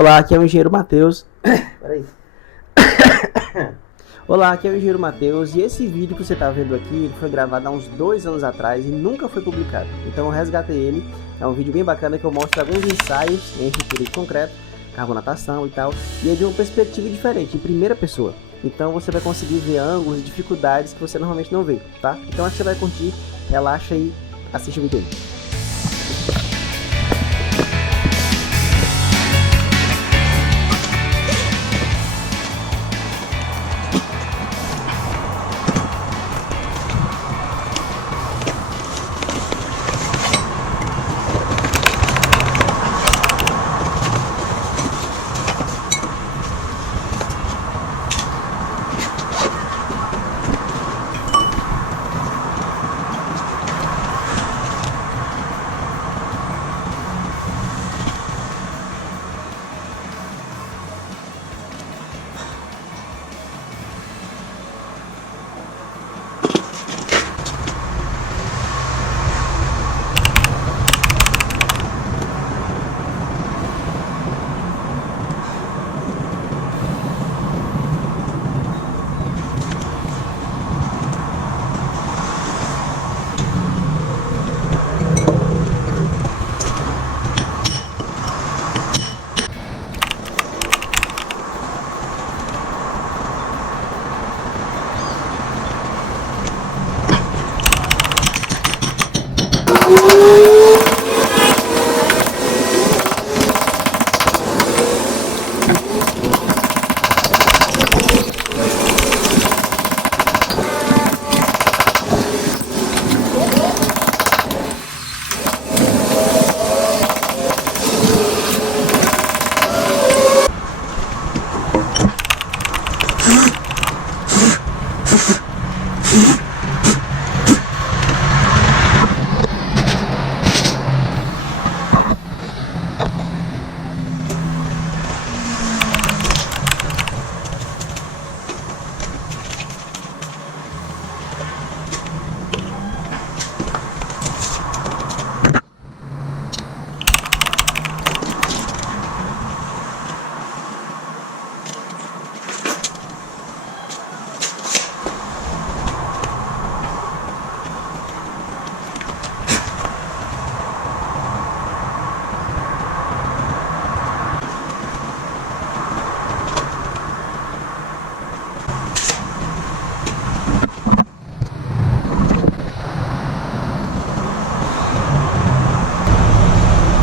Olá, aqui é o engenheiro Matheus. Peraí. Olá, aqui é o engenheiro Matheus e esse vídeo que você está vendo aqui ele foi gravado há uns 2 anos atrás e nunca foi publicado. Então eu resgatei ele. É um vídeo bem bacana que eu mostro alguns ensaios em estrutura de concreto, carbonatação e tal, e é de uma perspectiva diferente, em primeira pessoa. Então você vai conseguir ver ângulos e dificuldades que você normalmente não vê, tá? Então acho que você vai curtir, relaxa e assiste o vídeo aí.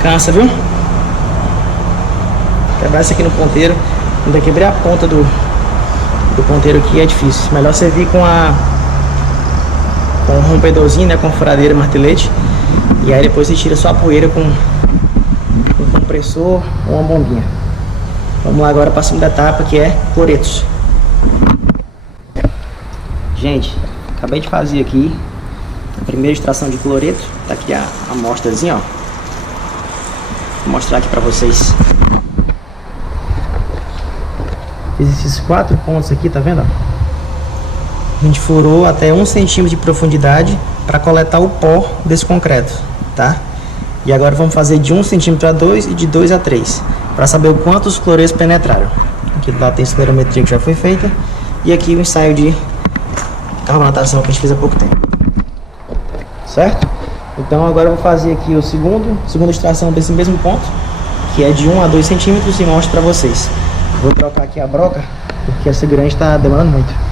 Cansa, viu? Quebrar isso aqui no ponteiro. Ainda quebrei a ponta do ponteiro aqui, é difícil. Melhor você vir com um rompedorzinho, né? Com furadeira e martelete. E aí depois você tira só a poeira com um compressor ou uma bombinha. Vamos lá agora para a segunda etapa, que é cloretos. Gente, acabei de fazer aqui a primeira extração de cloreto. Tá aqui a amostrazinha, ó. Vou mostrar aqui pra vocês. Fiz esses 4 pontos aqui, tá vendo? A gente furou até 1 centímetro de profundidade para coletar o pó desse concreto, tá? E agora vamos fazer de 1 centímetro a 2 e de 2 a 3 para saber o quanto os cloretos penetraram. Aqui do lado tem a esclerometria que já foi feita e aqui o ensaio de carbonatação que a gente fez há pouco tempo, certo? Então agora eu vou fazer aqui segunda extração desse mesmo ponto, que é de 1 a 2 centímetros, e mostro para vocês. Vou trocar aqui a broca, porque essa grande está demorando muito.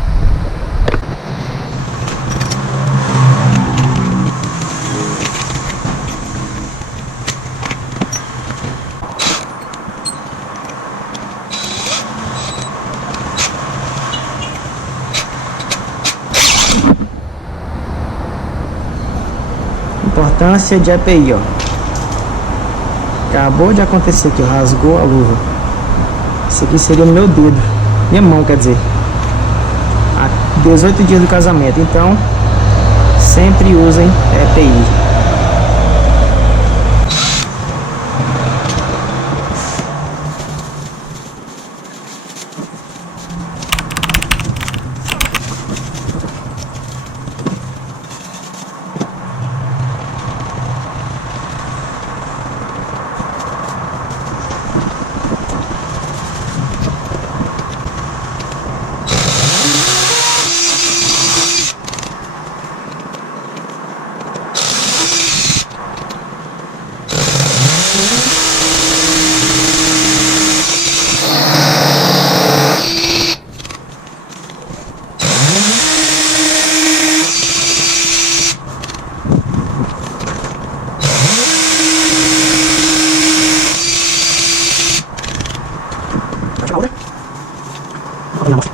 Importância de EPI, ó. Acabou de acontecer aqui, rasgou a luva. Isso aqui seria o meu dedo, minha mão, quer dizer, há 18 dias do casamento. Então sempre usem EPI. colocando na amostra.